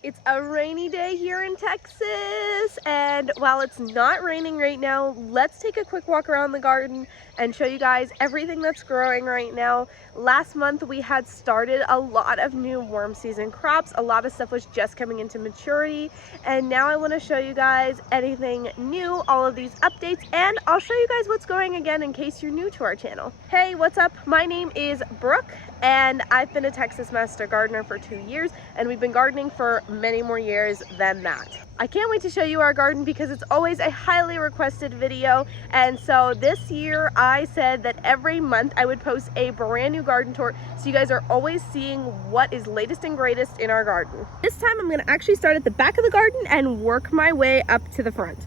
It's a rainy day here in Texas, and while it's not raining right now, let's take a quick walk around the garden and show you guys everything that's growing right now. Last month we had started a lot of new warm season crops. A lot of stuff was just coming into maturity, and now I want to show you guys anything new, all of these updates, and I'll show you guys what's going again in case you're new to our channel. Hey, what's up? My name is Brooke, and I've been a Texas Master Gardener for 2 years, and we've been gardening for many more years than that. I can't wait to show you our garden because it's always a highly requested video, and so this year I said that every month I would post a brand new garden tour so you guys are always seeing what is latest and greatest in our garden. This time I'm going to actually start at the back of the garden and work my way up to the front.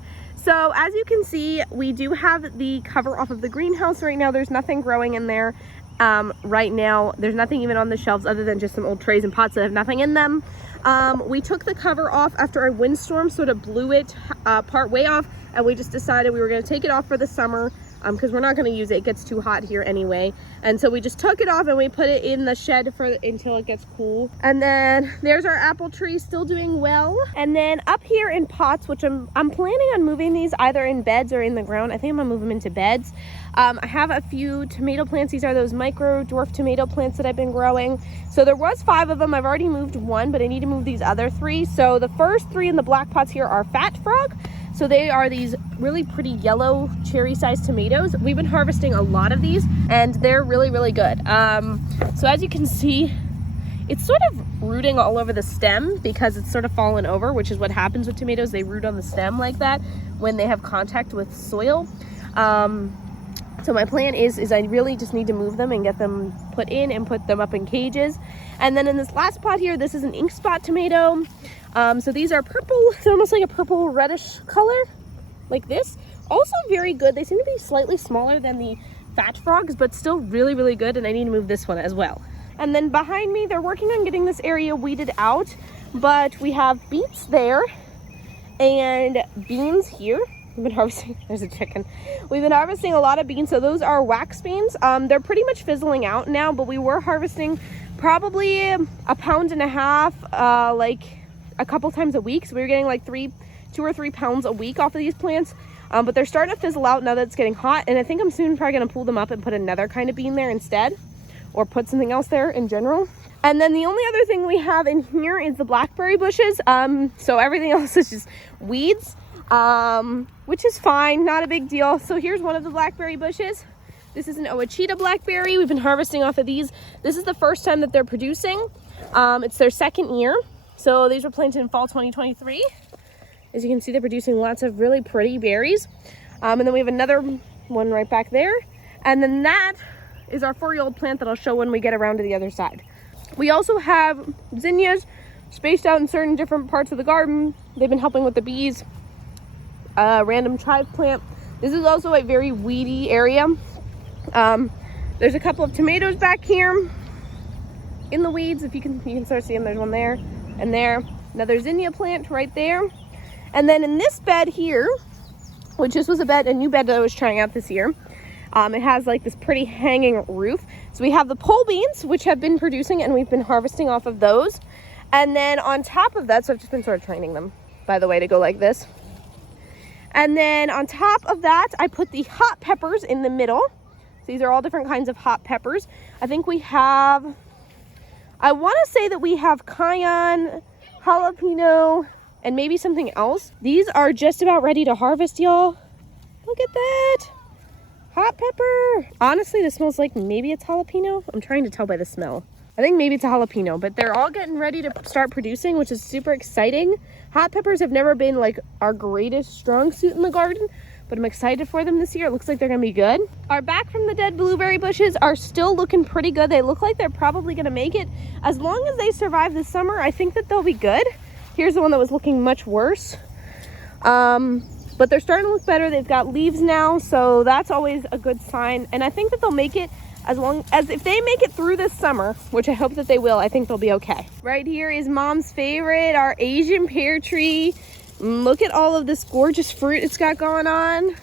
So as you can see, we do have the cover off of the greenhouse right now. There's nothing growing in there. Right now there's nothing even on the shelves other than just some old trays and pots that have nothing in them. We took the cover off after a windstorm sort of blew it part way off, and we just decided we were going to take it off for the summer because we're not going to use it. It gets too hot here anyway, and so we just took it off and we put it in the shed until it gets cool. And then there's our apple tree still doing well. And then up here in pots, which I'm planning on moving these either in beds or in the ground. I think I'm gonna move them into beds. I have a few tomato plants. These are those micro dwarf tomato plants that I've been growing. So there was 5 of them. I've already moved 1, but I need to move these other 3. So the first 3 in the black pots here are fat frog. So they are these really pretty yellow cherry-sized tomatoes. We've been harvesting a lot of these, and they're really, really good. So as you can see, it's sort of rooting all over the stem because it's sort of fallen over, which is what happens with tomatoes. They root on the stem like that when they have contact with soil. So my plan is I really just need to move them and get them put in and put them up in cages. And then in this last pot here, this is an ink spot tomato. So these are purple. They're almost like a purple reddish color, like this. Also very good. They seem to be slightly smaller than the fat frogs, but still really, really good. And I need to move this one as well. And then behind me, they're working on getting this area weeded out, but we have beets there and beans here. We've been harvesting, there's a chicken. We've been harvesting a lot of beans. So those are wax beans. They're pretty much fizzling out now, but we were harvesting probably 1.5 pounds, like a couple times a week. So we were getting like 2 or 3 pounds a week off of these plants. But they're starting to fizzle out now that it's getting hot. And I think I'm soon probably gonna pull them up and put another kind of bean there instead, or put something else there in general. And then the only other thing we have in here is the blackberry bushes. So everything else is just weeds. Which is fine, not a big deal. So here's one of the blackberry bushes. This is an Ouachita blackberry. We've been harvesting off of these. This is the first time that they're producing. It's their 2nd year. So these were planted in fall 2023. As you can see, they're producing lots of really pretty berries. And then we have another one right back there. And then that is our 4-year-old plant that I'll show when we get around to the other side. We also have zinnias spaced out in certain different parts of the garden. They've been helping with the bees. Random chive plant. This is also a very weedy area. There's a couple of tomatoes back here in the weeds. If you can start seeing, there's one there and there. Another zinnia plant right there. And then in this bed here, which this was a new bed that I was trying out this year. It has like this pretty hanging roof. So we have the pole beans, which have been producing, and we've been harvesting off of those. And then on top of that, so I've just been sort of training them, by the way, to go like this. And then on top of that, I put the hot peppers in the middle. So these are all different kinds of hot peppers. I think we have, I want to say that we have cayenne, jalapeno, and maybe something else. These are just about ready to harvest, y'all. Look at that. Hot pepper. Honestly, this smells like maybe it's jalapeno. I'm trying to tell by the smell. I think maybe it's a jalapeno, but they're all getting ready to start producing, which is super exciting. Hot peppers have never been like our greatest strong suit in the garden, but I'm excited for them this year. It looks like they're gonna be good. Our back from the dead blueberry bushes are still looking pretty good. They look like they're probably gonna make it. As long as they survive the summer, I think that they'll be good. Here's the one that was looking much worse. But they're starting to look better. They've got leaves now, so that's always a good sign. And I think that they'll make it as long as, if they make it through this summer, which I hope that they will, I think they'll be okay. Right here is Mom's favorite, our Asian pear tree. Look at all of this gorgeous fruit it's got going on.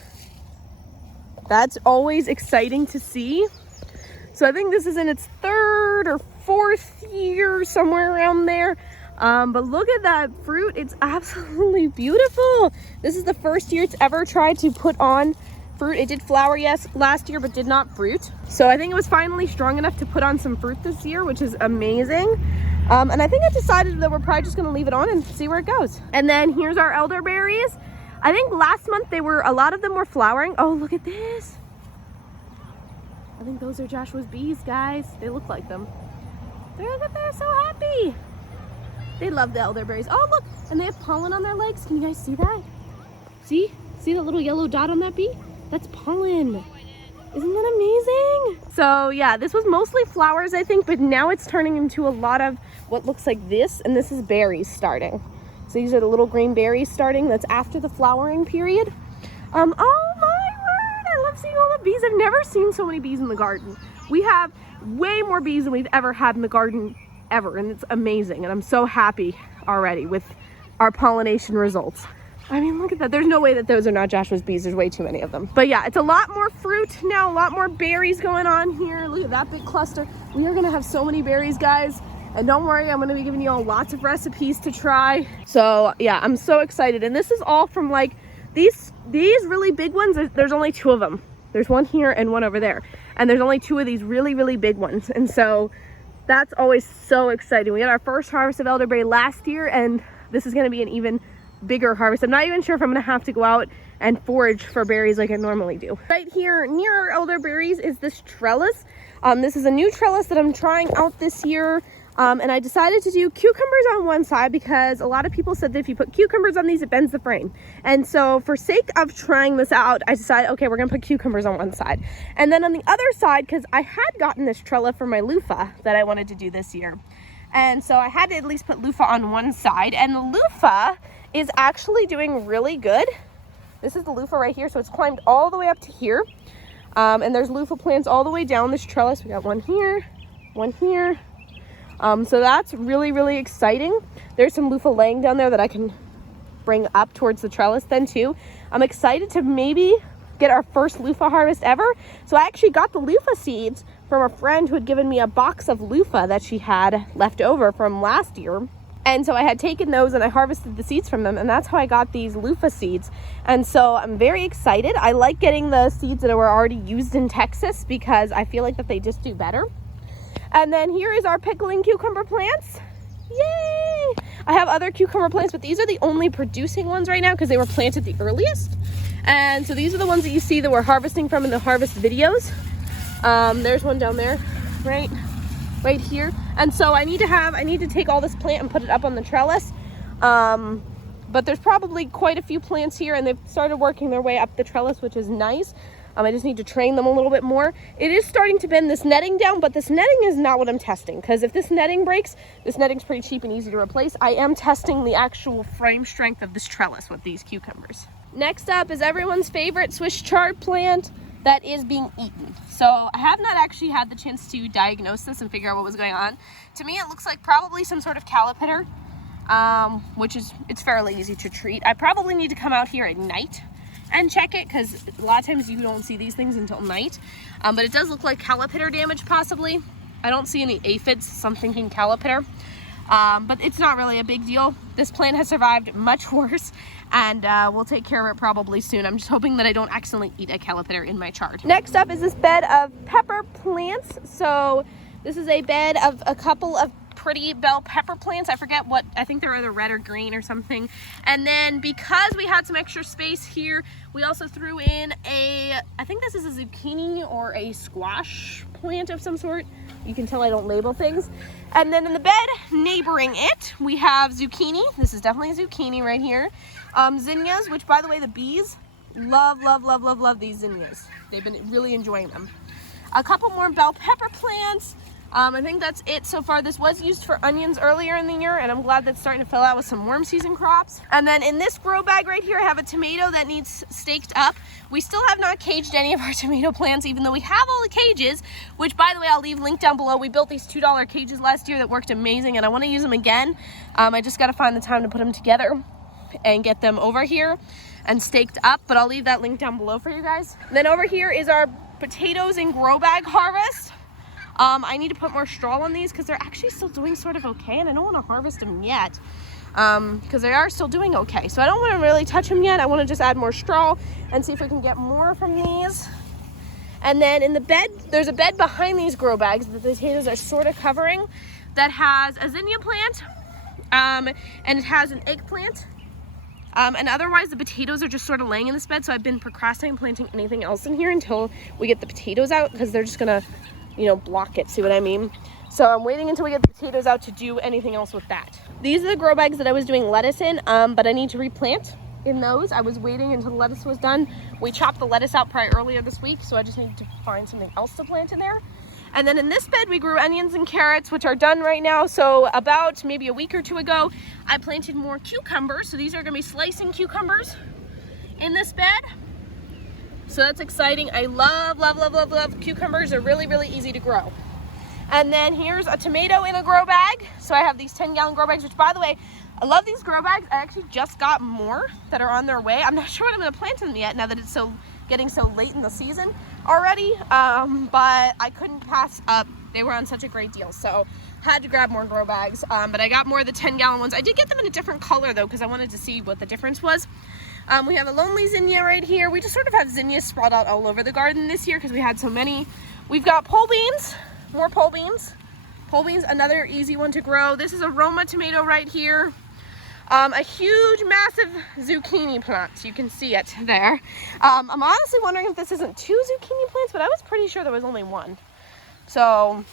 That's always exciting to see. So I think this is in its 3rd or 4th year, somewhere around there. But look at that fruit. It's absolutely beautiful. This is the first year it's ever tried to put on fruit. It did flower, yes, last year, but did not fruit. So I think it was finally strong enough to put on some fruit this year, which is amazing. And I think I decided that we're probably just gonna leave it on and see where it goes. And then here's our elderberries. I think last month a lot of them were flowering. Oh, look at this. I think those are Joshua's bees, guys. They look like them. Look at, they're so happy. They love the elderberries. Oh, look, and they have pollen on their legs. Can you guys see that? See the little yellow dot on that bee? That's pollen. Isn't that amazing? So yeah, this was mostly flowers, I think, but now it's turning into a lot of what looks like this, and this is berries starting. So these are the little green berries starting. That's after the flowering period. Oh my word, I love seeing all the bees. I've never seen so many bees in the garden. We have way more bees than we've ever had in the garden ever, and it's amazing, and I'm so happy already with our pollination results. I mean, look at that. There's no way that those are not Joshua's bees. There's way too many of them. But yeah, it's a lot more fruit now, a lot more berries going on here. Look at that big cluster. We are gonna have so many berries, guys. And don't worry, I'm gonna be giving you all lots of recipes to try. So yeah, I'm so excited. And this is all from like these really big ones. There's only 2 of them. There's one here and one over there. And there's only 2 of these really, really big ones. And so that's always so exciting. We had our first harvest of elderberry last year, and this is gonna be an even bigger harvest. I'm not even sure if I'm gonna have to go out and forage for berries like I normally do. Right here near our elderberries is this trellis. This is a new trellis that I'm trying out this year. And I decided to do cucumbers on one side because a lot of people said that if you put cucumbers on these, it bends the frame. And so for sake of trying this out, I decided, okay, we're gonna put cucumbers on one side. And then on the other side, because I had gotten this trellis for my loofah that I wanted to do this year. And so I had to at least put loofah on one side. And the loofah is actually doing really good. This is the loofah right here. So it's climbed all the way up to here. And there's loofah plants all the way down this trellis. We got one here, one here. So that's really, really exciting. There's some loofah laying down there that I can bring up towards the trellis then too. I'm excited to maybe get our first loofah harvest ever. So I actually got the loofah seeds from a friend who had given me a box of loofah that she had left over from last year. And so I had taken those and I harvested the seeds from them, and that's how I got these loofah seeds. And so I'm very excited. I like getting the seeds that were already used in Texas because I feel like that they just do better. And then here is our pickling cucumber plants. Yay! I have other cucumber plants, but these are the only producing ones right now because they were planted the earliest. And so these are the ones that you see that we're harvesting from in the harvest videos. There's one down there, right here. And so I need to take all this plant and put it up on the trellis. But there's probably quite a few plants here, and they've started working their way up the trellis, which is nice. I just need to train them a little bit more. It is starting to bend this netting down, but this netting is not what I'm testing, because if this netting breaks, this netting's pretty cheap and easy to replace. I am testing the actual frame strength of this trellis with these cucumbers. Next up is everyone's favorite Swiss chard plant that is being eaten. So I have not actually had the chance to diagnose this and figure out what was going on. To me, it looks like probably some sort of calipater, it's fairly easy to treat. I probably need to come out here at night and check it, because a lot of times you don't see these things until night. But it does look like calipater damage possibly. I don't see any aphids, so I'm thinking calipater. But it's not really a big deal. This plant has survived much worse, and we'll take care of it probably soon. I'm just hoping that I don't accidentally eat a calipater in my chard. Next up is this bed of pepper plants. So this is a bed of a couple of pretty bell pepper plants. I forget what, I think they're either red or green or something. And then because we had some extra space here, we also threw in I think this is a zucchini or a squash plant of some sort. You can tell I don't label things. And then in the bed neighboring it, we have zucchini. This is definitely a zucchini right here. Zinnias, which by the way, the bees love these zinnias. They've been really enjoying them. A couple more bell pepper plants. I think that's it so far. This was used for onions earlier in the year, and I'm glad that's starting to fill out with some warm season crops. And then in this grow bag right here, I have a tomato that needs staked up. We still have not caged any of our tomato plants, even though we have all the cages, which by the way, I'll leave link down below. We built these $2 cages last year that worked amazing, and I want to use them again. I just got to find the time to put them together and get them over here and staked up, but I'll leave that link down below for you guys. And then over here is our potatoes in grow bag harvest. I need to put more straw on these because they're actually still doing sort of okay, and I don't want to harvest them yet because they are still doing okay. So I don't want to really touch them yet. I want to just add more straw and see if we can get more from these. And then in the bed, there's a bed behind these grow bags that the potatoes are sort of covering that has a zinnia plant and it has an eggplant. And otherwise the potatoes are just sort of laying in this bed, so I've been procrastinating planting anything else in here until we get the potatoes out because they're just gonna, you know, block it, see what I mean? So I'm waiting until we get the potatoes out to do anything else with that. These are the grow bags that I was doing lettuce in, but I need to replant in those. I was waiting until the lettuce was done. We chopped the lettuce out probably earlier this week, so I just need to find something else to plant in there. And then in this bed, we grew onions and carrots, which are done right now. So about maybe a week or two ago, I planted more cucumbers. So these are gonna be slicing cucumbers in this bed. So that's exciting. I love, love, love, love, love cucumbers. They're really, really easy to grow. And then here's a tomato in a grow bag. So I have these 10-gallon grow bags, which by the way, I love these grow bags. I actually just got more that are on their way. I'm not sure what I'm gonna plant in them yet now that it's getting so late in the season already, but I couldn't pass up. They were on such a great deal, so had to grab more grow bags, but I got more of the 10-gallon ones. I did get them in a different color though because I wanted to see what the difference was. We have a lonely zinnia right here. We just sort of have zinnias spread out all over the garden this year because we had so many. We've got pole beans, more pole beans. Pole beans, another easy one to grow. This is a Roma tomato right here. A huge, massive zucchini plant. You can see it there. I'm honestly wondering if this isn't 2 zucchini plants, but I was pretty sure there was only 1. So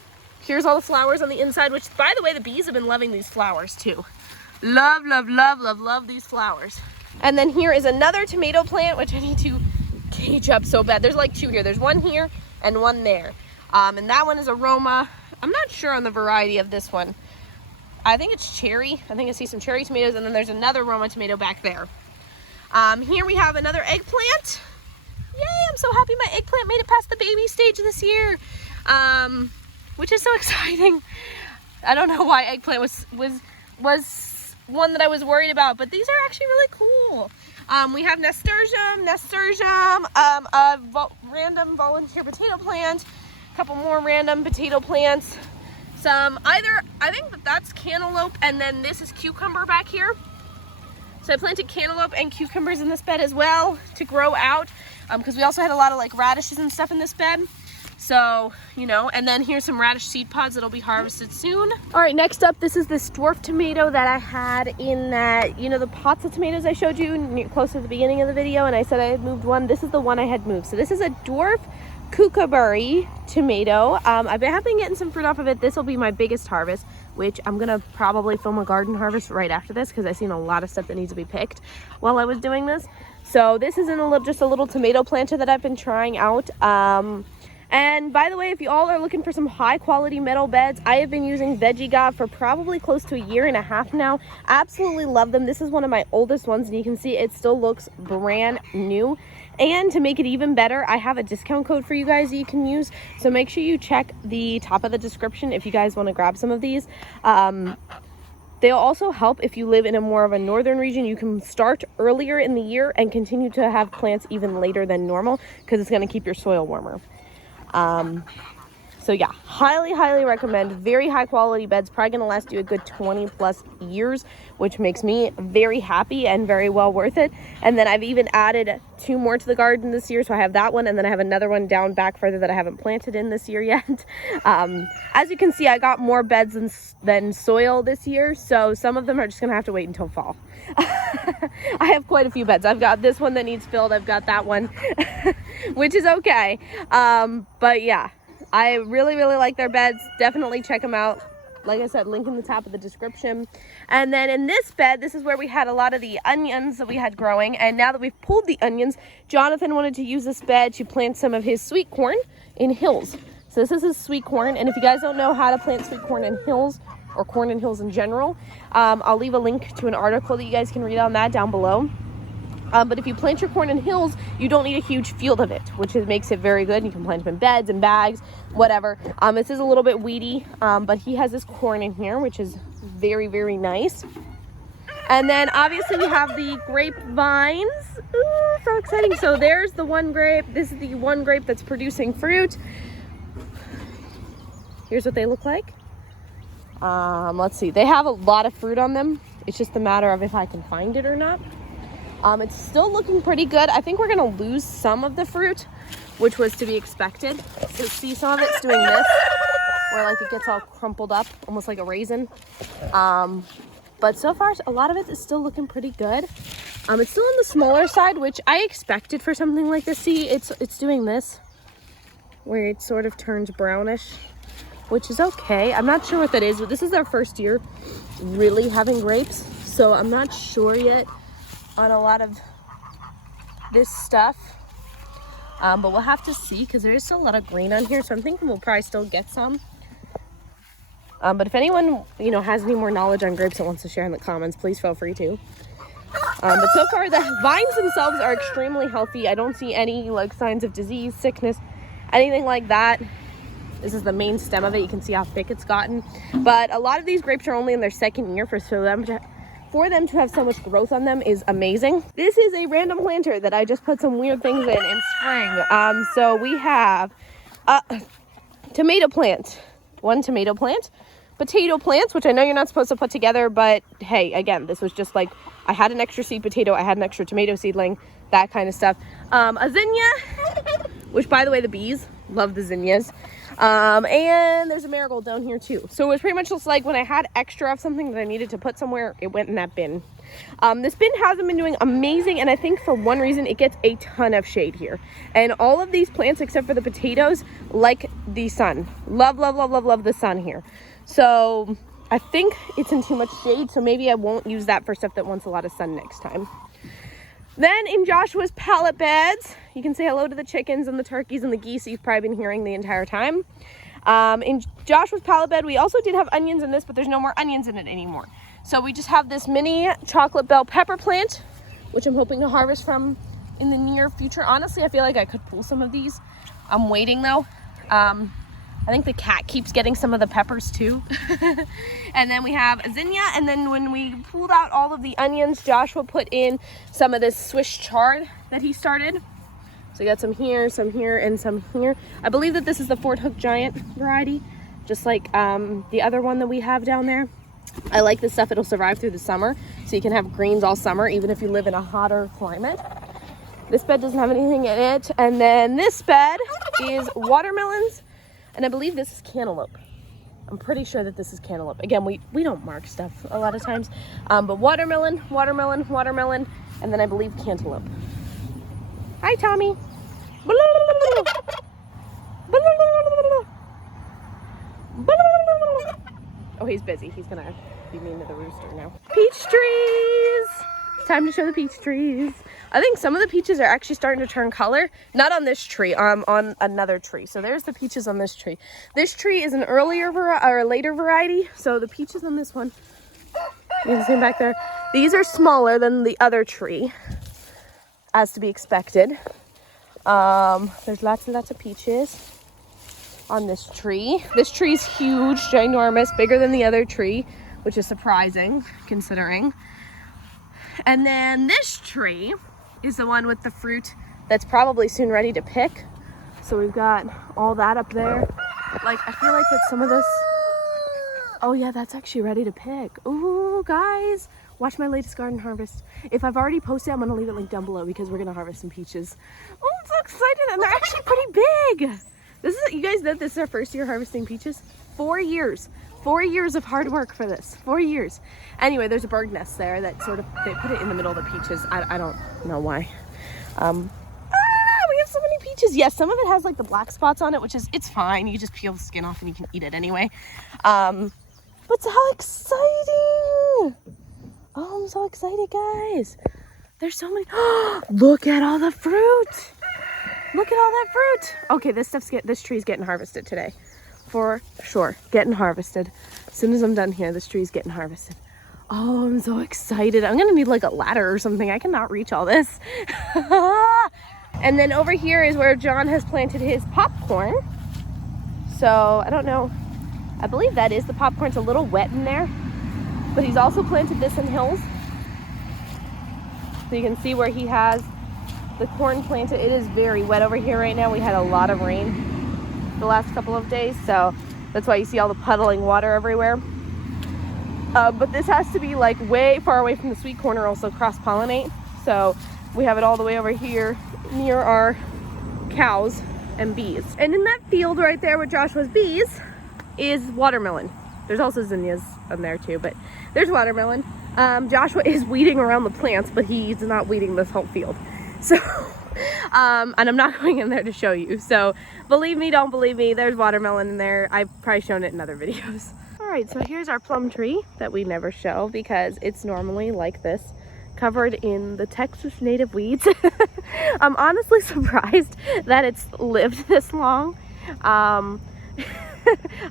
here's all the flowers on the inside, which by the way, the bees have been loving these flowers too. Love, love, love, love, love these flowers. And then here is another tomato plant, which I need to cage up so bad. There's like 2 here. There's 1 here and 1 there. And that one is a Roma. I'm not sure on the variety of this one. I think it's cherry. I think I see some cherry tomatoes, and then there's another Roma tomato back there. Here we have another eggplant. Yay, I'm so happy my eggplant made it past the baby stage this year, which is so exciting. I don't know why eggplant was one that I was worried about, but these are actually really cool. We have nasturtium, a random volunteer potato plant, a couple more random potato plants. I think that's cantaloupe, and then this is cucumber back here. So I planted cantaloupe and cucumbers in this bed as well to grow out, because we also had a lot of like radishes and stuff in this bed. So, you know, and then here's some radish seed pods that'll be harvested soon. All right, next up, this is this dwarf tomato that I had in that, you know, the pots of tomatoes I showed you close to the beginning of the video, and I said I had moved one. This is the one I had moved. So this is a dwarf kookaburra tomato. I've been getting some fruit off of it. This will be my biggest harvest, which I'm gonna probably film a garden harvest right after this because I've seen a lot of stuff that needs to be picked while I was doing this. So this is just a little tomato planter that I've been trying out. And by the way, if you all are looking for some high quality metal beds, I have been using Veggie God for probably close to 1.5 years now. Absolutely love them. This is one of my oldest ones, and you can see it still looks brand new. And to make it even better, I have a discount code for you guys that you can use. So make sure you check the top of the description if you guys want to grab some of these. They'll also help if you live in a more of a northern region. You can start earlier in the year and continue to have plants even later than normal because it's going to keep your soil warmer. So yeah, highly recommend. Very high quality beds, probably gonna last you a good 20+ years, which makes me very happy and very well worth it. And then I've even added 2 more to the garden this year. So I have that one, and then I have another one down back further that I haven't planted in this year yet. As you can see, I got more beds than soil this year. So some of them are just gonna have to wait until fall. I have quite a few beds. I've got this one that needs filled. I've got that one, which is okay. But yeah, I really like their beds. Definitely check them out. Like I said, link in the top of the description. And then in this bed, this is where we had a lot of the onions that we had growing. And now that we've pulled the onions, Jonathan wanted to use this bed to plant some of his sweet corn in hills. So this is his sweet corn. And if you guys don't know how to plant sweet corn in hills, or corn in hills in general, I'll leave a link to an article that you guys can read on that down below. But if you plant your corn in hills, you don't need a huge field of it, which makes it very good. You can plant them in beds and bags, whatever. This is a little bit weedy, but he has this corn in here, which is very nice. And then obviously we have the grapevines. Ooh, so exciting. So there's the one grape. This is the one grape that's producing fruit. Here's what they look like. Let's see. They have a lot of fruit on them. It's just a matter of if I can find it or not. It's still looking pretty good. I think we're gonna lose some of the fruit, which was to be expected. So see, some of it's doing this, where like it gets all crumpled up, almost like a raisin. But so far, a lot of it is still looking pretty good. It's still on the smaller side, which I expected for something like this. See, it's doing this, where it sort of turns brownish, which is okay. I'm not sure what that is, but this is our first year really having grapes, so I'm not sure yet on a lot of this stuff. But we'll have to see, because there is still a lot of green on here, so I'm thinking we'll probably still get some. But if anyone, you know, has any more knowledge on grapes that wants to share in the comments, please feel free to. But so far, the vines themselves are extremely healthy. I don't see any like signs of disease, sickness, anything like that. This is the main stem of it. You can see how thick it's gotten. But a lot of these grapes are only in their second year, for them to have so much growth on them is amazing. This is a random planter that I just put some weird things in spring. So we have a tomato plant, one tomato plant, potato plants, which I know you're not supposed to put together, but hey, again, this was just like, I had an extra seed potato, I had an extra tomato seedling, that kind of stuff. A zinnia, which by the way, the bees love the zinnias. And there's a marigold down here too. So it was pretty much just like when I had extra of something that I needed to put somewhere, it went in that bin. This bin hasn't been doing amazing, and I think for one reason, it gets a ton of shade here. And all of these plants, except for the potatoes, like the sun. Love, love, love, love, love the sun here. So I think it's in too much shade, so maybe I won't use that for stuff that wants a lot of sun next time. Then in Joshua's pallet beds, you can say hello to the chickens and the turkeys and the geese you've probably been hearing the entire time. In Joshua's pallet bed, we also did have onions in this, but there's no more onions in it anymore. So we just have this mini chocolate bell pepper plant, which I'm hoping to harvest from in the near future. Honestly, I feel like I could pull some of these. I'm waiting though. I think the cat keeps getting some of the peppers too. And then we have a zinnia. And then when we pulled out all of the onions, Joshua put in some of this Swiss chard that he started. So we got some here, and some here. I believe that this is the Fort Hook Giant variety, just like the other one that we have down there. I like this stuff. It'll survive through the summer. So you can have greens all summer, even if you live in a hotter climate. This bed doesn't have anything in it. And then this bed is watermelons. And I believe this is cantaloupe. I'm pretty sure that this is cantaloupe. Again, we don't mark stuff a lot of times. But watermelon, watermelon, watermelon, and then I believe cantaloupe. Hi, Tommy. Oh, he's busy. He's gonna be mean to the rooster now. Peach trees! It's time to show the peach trees. I think some of the peaches are actually starting to turn color. Not on this tree, on another tree. So there's the peaches on this tree. This tree is an earlier or a later variety. So the peaches on this one, you can see them back there. These are smaller than the other tree, as to be expected. There's lots and lots of peaches on this tree. This tree is huge, ginormous, bigger than the other tree, which is surprising considering. And then this tree is the one with the fruit that's probably soon ready to pick. So we've got all that up there. Like, I feel like that some of this, oh yeah, that's actually ready to pick. Ooh, guys, watch my latest garden harvest. If I've already posted, I'm gonna leave it linked down below because we're gonna harvest some peaches. Oh, I'm so excited, and they're actually pretty big. This is, you guys know this is our first year harvesting peaches? 4 years. 4 years of hard work for this. 4 years. Anyway, there's a bird nest there that sort of, they put it in the middle of the peaches. I don't know why. We have so many peaches. Yes, some of it has like the black spots on it, which is, it's fine. You just peel the skin off and you can eat it anyway. But how exciting. Oh, I'm so excited, guys. There's so many. Look at all the fruit. Look at all that fruit. Okay, this tree's getting harvested today. For sure, getting harvested. As soon as I'm done here, this tree's getting harvested. Oh, I'm so excited. I'm gonna need like a ladder or something. I cannot reach all this. And then over here is where John has planted his popcorn. So I don't know. I believe that is the popcorn. It's a little wet in there. But he's also planted this in hills. So you can see where he has the corn planted. It is very wet over here right now. We had a lot of rain the last couple of days, so That's why you see all the puddling water everywhere. But this has to be like way far away from the sweet corn or also cross-pollinate. So we have it all the way over here near our cows and bees. And in that field right there with Joshua's bees is watermelon. There's also zinnias in there too, but there's watermelon. Joshua is weeding around the plants, but he's not weeding this whole field. So, and I'm not going in there to show you. So believe me, don't believe me, there's watermelon in there. I've probably shown it in other videos. All right, so here's our plum tree that we never show because it's normally like this, covered in the Texas native weeds. I'm honestly surprised that it's lived this long.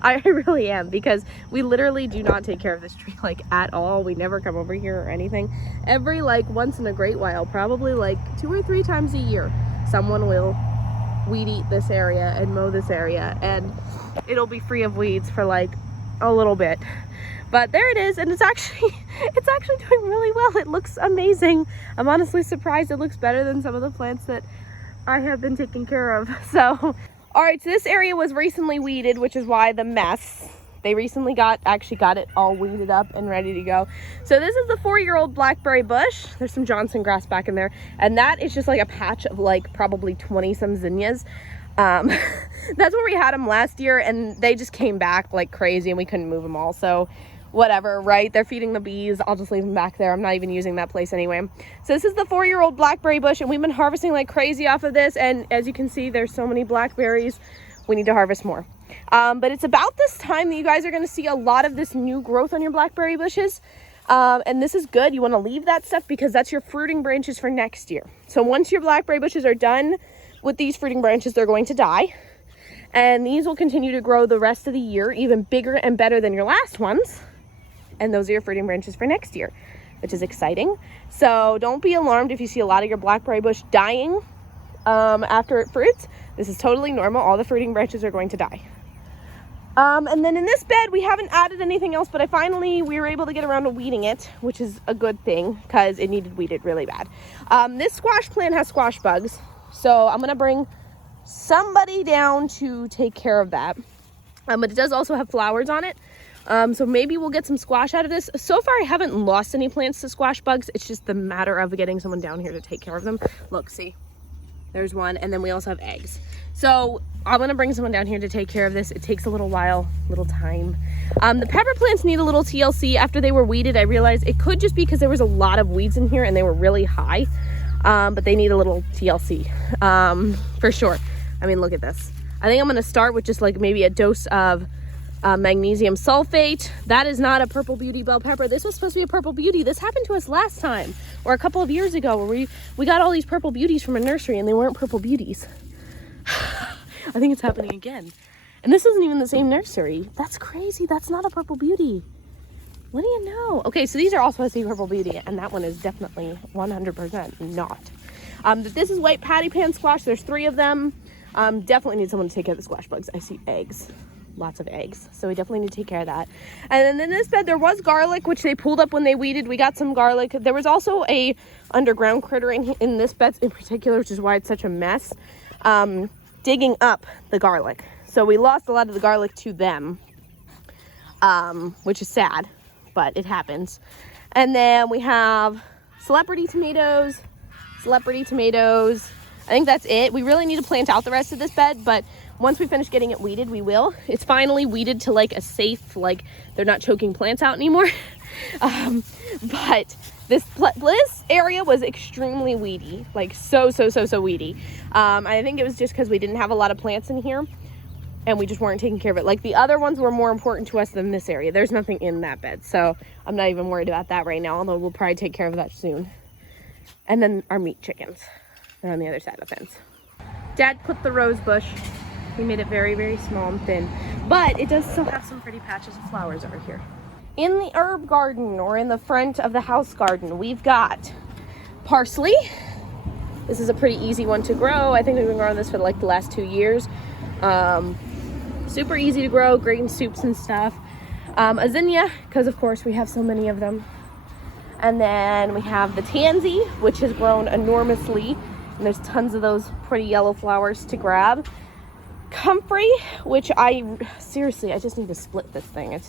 I really am, because we literally do not take care of this tree like at all. We never come over here or anything. Every like once in a great while, probably like 2 or 3 times a year, someone will weed eat this area and mow this area, and it'll be free of weeds for like a little bit. But there it is, and it's actually doing really well. It looks amazing. I'm honestly surprised it looks better than some of the plants that I have been taking care of. So all right, so this area was recently weeded, which is why the mess. They recently actually got it all weeded up and ready to go. So this is the 4-year-old blackberry bush. There's some Johnson grass back in there. And that is just like a patch of like probably 20 some zinnias. That's where we had them last year, and they just came back like crazy and we couldn't move them all. So whatever, right? They're feeding the bees. I'll just leave them back there. I'm not even using that place anyway. So this is the 4-year-old blackberry bush, and we've been harvesting like crazy off of this. And as you can see, there's so many blackberries. We need to harvest more. But it's about this time that you guys are going to see a lot of this new growth on your blackberry bushes. And this is good. You want to leave that stuff because that's your fruiting branches for next year. So once your blackberry bushes are done with these fruiting branches, they're going to die. And these will continue to grow the rest of the year, even bigger and better than your last ones. And those are your fruiting branches for next year, which is exciting. So don't be alarmed if you see a lot of your blackberry bush dying after it fruits. This is totally normal. All the fruiting branches are going to die. And then in this bed, we haven't added anything else, but we were able to get around to weeding it, which is a good thing because it needed weeded really bad. This squash plant has squash bugs, so I'm gonna bring somebody down to take care of that. But it does also have flowers on it. So maybe we'll get some squash out of this. So far, I haven't lost any plants to squash bugs. It's just the matter of getting someone down here to take care of them. Look, see, there's one. And then we also have eggs. So I'm going to bring someone down here to take care of this. It takes a little while, little time. The pepper plants need a little TLC. After they were weeded, I realized it could just be because there was a lot of weeds in here and they were really high. But they need a little TLC for sure. I mean, look at this. I think I'm going to start with just like maybe a dose of magnesium sulfate. That is not a purple beauty bell pepper. This was supposed to be a purple beauty. This happened to us last time, or a couple of years ago, where we got all these purple beauties from a nursery and they weren't purple beauties. I think it's happening again. And this isn't even the same nursery. That's crazy. That's not a purple beauty. What do you know? Okay, so these are all supposed to be purple beauty, and that one is definitely 100% not. This is white patty pan squash. There's 3 of them. Definitely need someone to take care of the squash bugs. I see eggs. Lots of eggs, so we definitely need to take care of that. And then in this bed there was garlic, which they pulled up when they weeded. We got some garlic. There was also a underground critter in this bed in particular, which is why it's such a mess, digging up the garlic. So we lost a lot of the garlic to them, which is sad, but it happens. And then we have celebrity tomatoes. I think that's it. We really need to plant out the rest of this bed, but once we finish getting it weeded, we will. It's finally weeded to like a safe, like they're not choking plants out anymore. But this area was extremely weedy, like so weedy. I think it was just because we didn't have a lot of plants in here and we just weren't taking care of it. Like the other ones were more important to us than this area. There's nothing in that bed, so I'm not even worried about that right now, although we'll probably take care of that soon. And then our meat chickens. They're on the other side of the fence. Dad put the rose bush. He made it very, very small and thin, but it does still have some pretty patches of flowers over here. In the herb garden, or in the front of the house garden, we've got parsley. This is a pretty easy one to grow. I think we've been growing this for like the last 2 years. Super easy to grow, great in soups and stuff. A zinnia, because of course we have so many of them. And then we have the tansy, which has grown enormously. And there's tons of those pretty yellow flowers to grab. comfrey, which seriously, I just need to split this thing.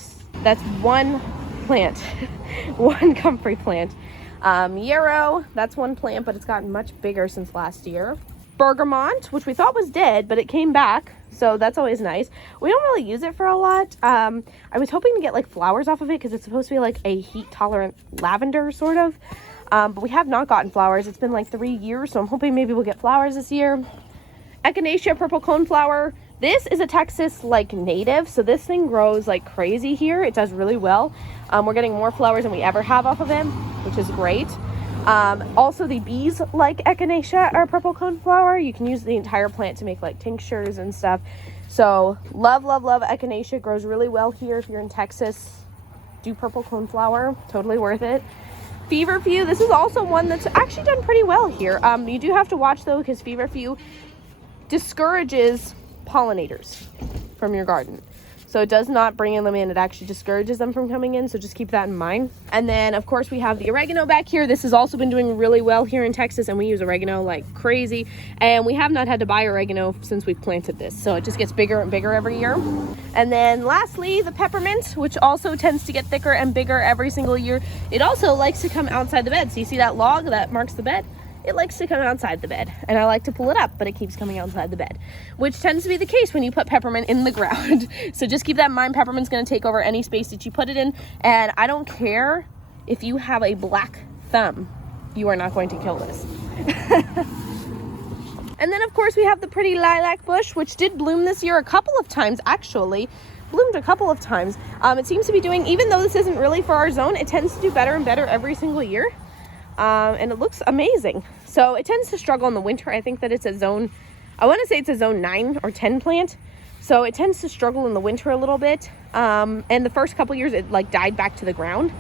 That's one plant, one comfrey plant. Yarrow, that's one plant, but it's gotten much bigger since last year. Bergamot, which we thought was dead, but it came back, so that's always nice. We don't really use it for a lot. I was hoping to get like flowers off of it because it's supposed to be like a heat tolerant lavender sort of, but we have not gotten flowers. It's been like 3 years, so I'm hoping maybe we'll get flowers this year. Echinacea purple coneflower. This is a Texas like native, so this thing grows like crazy here. It does really well. We're getting more flowers than we ever have off of it, which is great. Also the bees like echinacea or purple coneflower. You can use the entire plant to make like tinctures and stuff. So love echinacea. Grows really well here. If you're in Texas, do purple coneflower, totally worth it. Feverfew, this is also one that's actually done pretty well here. You do have to watch though, because feverfew discourages pollinators from your garden. So it does not bring them in, it actually discourages them from coming in, so just keep that in mind. And then of course we have the oregano back here. This has also been doing really well here in Texas, and we use oregano like crazy, and we have not had to buy oregano since we've planted this, so it just gets bigger and bigger every year. And then lastly, the peppermint, which also tends to get thicker and bigger every single year. It also likes to come outside the bed. So you see that log that marks the bed? It likes to come outside the bed, and I like to pull it up, but it keeps coming outside the bed, which tends to be the case when you put peppermint in the ground. So just keep that in mind. Peppermint's going to take over any space that you put it in, and I don't care if you have a black thumb, you are not going to kill this. And then of course we have the pretty lilac bush, which did bloom this year a couple of times actually. Bloomed a couple of times. It seems to be doing, even though this isn't really for our zone, it tends to do better and better every single year. And it looks amazing. So it tends to struggle in the winter. I think that it's a zone, I want to say it's a zone 9 or 10 plant. So it tends to struggle in the winter a little bit. And the first couple years it like died back to the ground,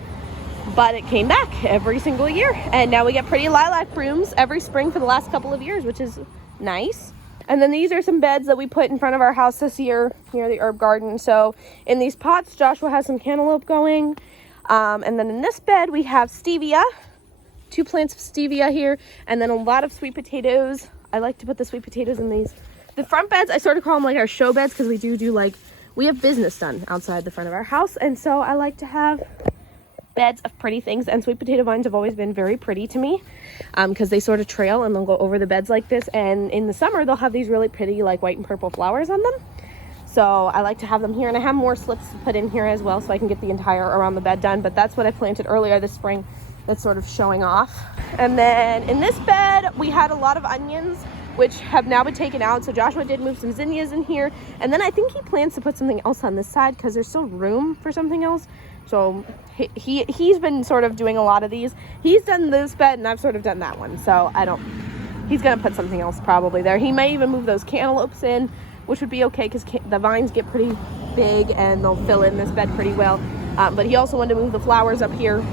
but it came back every single year. And now we get pretty lilac blooms every spring for the last couple of years, which is nice. And then these are some beds that we put in front of our house this year near the herb garden. So in these pots, Joshua has some cantaloupe going. And then in this bed, we have stevia. 2 plants of stevia here, and then a lot of sweet potatoes. I like to put the sweet potatoes in these. The front beds, I sort of call them like our show beds, because we have business done outside the front of our house, and so I like to have beds of pretty things, and sweet potato vines have always been very pretty to me, because they sort of trail and they'll go over the beds like this, and in the summer they'll have these really pretty like white and purple flowers on them. So I like to have them here, and I have more slips to put in here as well so I can get the entire around the bed done, but that's what I planted earlier this spring. That's sort of showing off. And then in this bed we had a lot of onions, which have now been taken out. So Joshua did move some zinnias in here, and then I think he plans to put something else on this side because there's still room for something else. So he's been sort of doing a lot of these. He's done this bed and I've sort of done that one, so he's gonna put something else probably there. He may even move those cantaloupes in, which would be okay because the vines get pretty big and they'll fill in this bed pretty well. But he also wanted to move the flowers up here.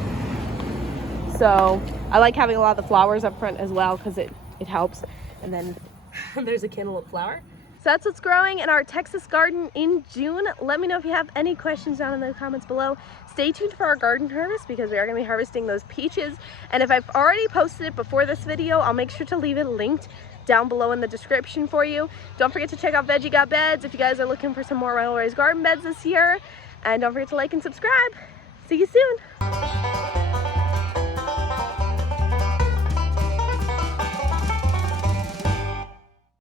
So I like having a lot of the flowers up front as well because it helps. And then there's a cantaloupe flower. So that's what's growing in our Texas garden in June. Let me know if you have any questions down in the comments below. Stay tuned for our garden harvest because we are going to be harvesting those peaches. And if I've already posted it before this video, I'll make sure to leave it linked down below in the description for you. Don't forget to check out Veggie Got Beds if you guys are looking for some more raised garden beds this year. And don't forget to like and subscribe. See you soon.